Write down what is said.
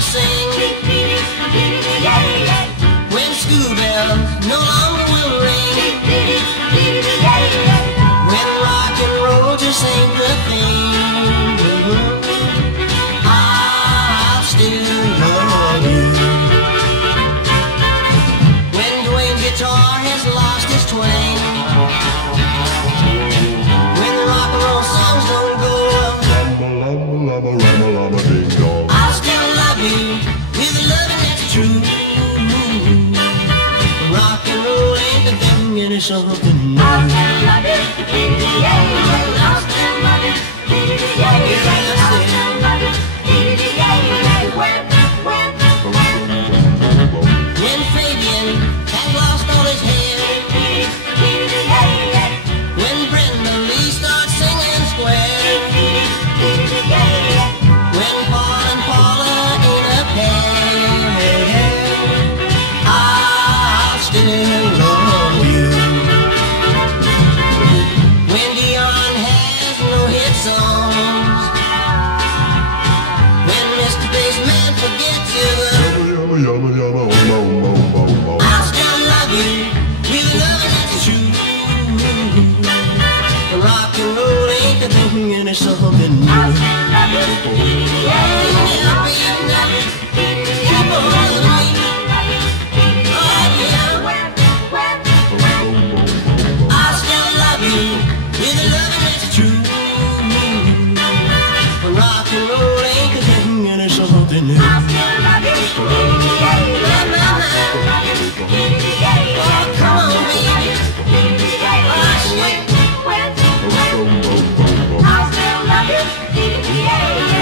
to sing when school bells no longer will ring, when rock and roll just ain't the thing. I'll still love you. When Dwayne's guitar has lost its twang, when the rock and roll songs don't go, I'll still love you with a loving that's true. Rock and roll ain't the thing, and it's something new. I'll still love you, I'll still love you, I'll still love you, When Fabian has lost all his hair, when Brenda Lee starts singing square, when Paul and Paula ain't a pair, I'll still love you. When Dion has no hit songs, when Mr. Bassman forgets you, I'll still love you with a love that's true. Rock and roll ain't the thing, and it's something new. I'll still love you, Keep on loving me. Oh yeah, I'll still love you with a love that's true. Rock and roll ain't the thing, and it's something new. I'll still love you, Oh, come on, baby. Oh, sweet. I'll still love you,